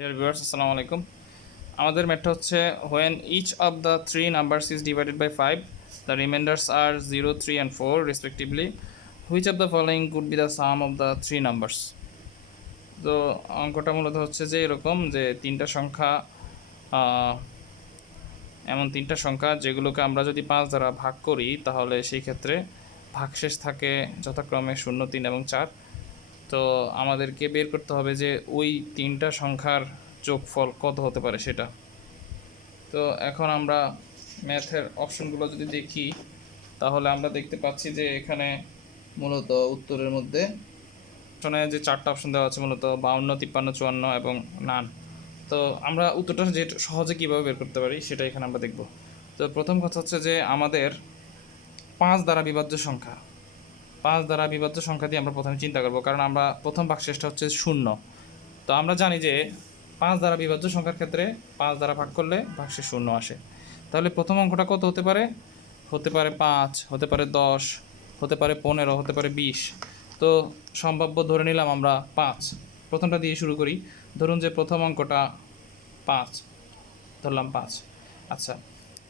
Dear viewers, আসসালামু আলাইকুম। আমাদের ম্যাথটা হচ্ছে when each of the three numbers is divided by 5, the remainders are 0, 3 and 4 respectively. Which of the following could be the sum of the three numbers? তো অঙ্কটা মূলত হচ্ছে যে এরকম যে এমন তিনটা সংখ্যা যেগুলোকে আমরা যদি 5 দ্বারা ভাগ করি তাহলে সেই ক্ষেত্রে ভাগশেষ থাকে যথাক্রমে 0, 3 এবং 4। তো আমাদেরকে বের করতে হবে যে ওই তিনটা সংখ্যার যোগফল কত হতে পারে সেটা। তো এখন আমরা ম্যাথের অপশনগুলো যদি দেখি তাহলে আমরা দেখতে পাচ্ছি যে এখানে মূলত উত্তরের মধ্যে অপশনে যে চারটা অপশন দেওয়া আছে মূলত 52, 53, 54 এবং নান। তো আমরা উত্তরটা যে সহজে কীভাবে বের করতে পারি সেটা এখানে আমরা দেখব। তো প্রথম কথা হচ্ছে যে আমাদের 5 দ্বারা বিভাজ্য সংখ্যা, 5 দ্বারা বিভাজ্য সংখ্যা দিয়ে আমরা প্রথমে চিন্তা করব, কারণ আমরা প্রথম ভাগশেষটা হচ্ছে 0। তো আমরা জানি যে 5 দ্বারা বিভাজ্য সংখ্যার ক্ষেত্রে 5 দ্বারা ভাগ করলে ভাগশেষ 0 আসে। তাহলে প্রথম অঙ্কটা কত হতে পারে? হতে পারে 5, হতে পারে 10, হতে পারে 15, হতে পারে 20। তো সম্ভাব্য ধরে নিলাম আমরা 5। প্রথমটা দিয়ে শুরু করি। ধরুন যে প্রথম অঙ্কটা 5, ধরলাম 5। আচ্ছা,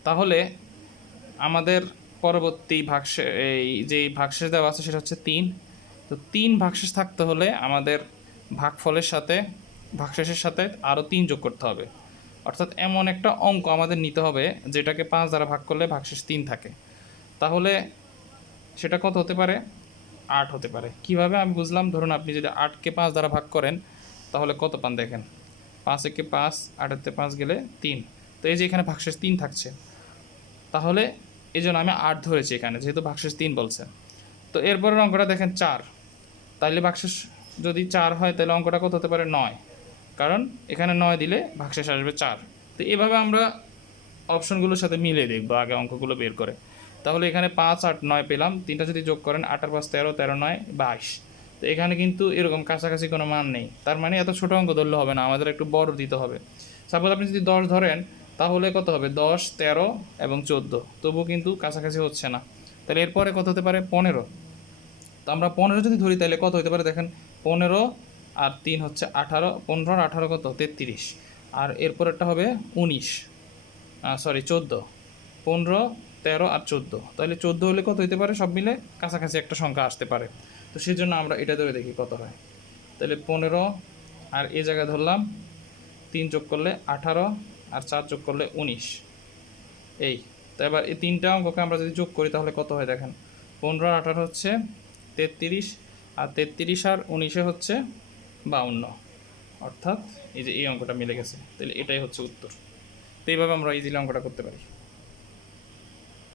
তাহলে আমাদের পরবর্তী যেই ভাগশেষ দেওয়া আছে সেটা হচ্ছে 3। তো 3 ভাগশেষ থাকতে হলে আমাদের ভাগফলের সাথে ভাগশেষের সাথে আরও 3 যোগ করতে হবে। অর্থাৎ এমন একটা অঙ্ক আমাদের নিতে হবে যেটাকে 5 দ্বারা ভাগ করলে ভাগশেষ 3 থাকে। তাহলে সেটা কত হতে পারে? 8 হতে পারে। কিভাবে আমি বুঝলাম? ধরুন আপনি যদি 8কে 5 দ্বারা ভাগ করেন তাহলে কত পান দেখেন। 5 একে 5, 8-তে 5 গেলে 3। তো এই যে এখানে ভাগশেষ 3 থাকছে, তাহলে এই জন্য আমি 8 ধরেছি এখানে, যেহেতু ভাগশেষ 3 বলছে। তো এরপরের অঙ্কটা দেখেন 4, তাইলে ভাগশেষ যদি 4 হয় তাহলে অঙ্কটা কত হতে পারে? 9, কারণ এখানে 9 দিলে ভাগশেষ আসবে 4। তো এভাবে আমরা অপশনগুলোর সাথে মিলিয়ে দেখবো আগে অঙ্কগুলো বের করে। তাহলে এখানে 5, 8, 9 পেলাম। 3টা যদি যোগ করেন 8 আর 5 13, 13, 9 22। তো এখানে কিন্তু এরকম কাছাকাছি কোনো মান নেই, তার মানে এত ছোটো অঙ্ক ধরলে হবে না, আমাদের একটু বড় দিতে হবে। সাপোজ আপনি যদি 10 ধরেন তাহলে কত হবে? 10, 13 এবং 14, তবুও কিন্তু কাছাকাছি হচ্ছে না। তাহলে এরপরে কত হতে পারে? 15। তো আমরা 15 যদি ধরি তাহলে কত হতে পারে দেখেন। 15 আর 3 হচ্ছে 18, 15 আর 18 কত? 33। আর এরপরেরটা হবে 19, 14, 15, 13 আর 14। তাহলে 14 হলে কত হতে পারে? সব মিলে কাছাকাছি একটা সংখ্যা আসতে পারে। তো সেই জন্য আমরা এটা ধরে দেখি কত হয়। তাহলে 15 আর এই জায়গায় ধরলাম 3 যোগ করলে 18 আর 4 যোগ করলে 19। এই তো এবার এই তিনটা অঙ্ককে আমরা যদি যোগ করি তাহলে কত হয় দেখেন। 15 আর 18 হচ্ছে 33, আর 33 আর 19 হচ্ছে 52। অর্থাৎ এই যে এই অঙ্কটা মিলে গেছে, তাহলে এটাই হচ্ছে উত্তর। তো এইভাবে আমরা ইজিলি অঙ্কটা করতে পারি।